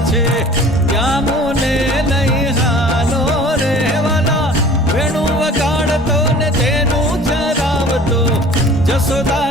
છે ત્યાં મુને લઈ હાલો રે વાલા વેણું વગાડતો ને તેનું ચરાવતો જસોદા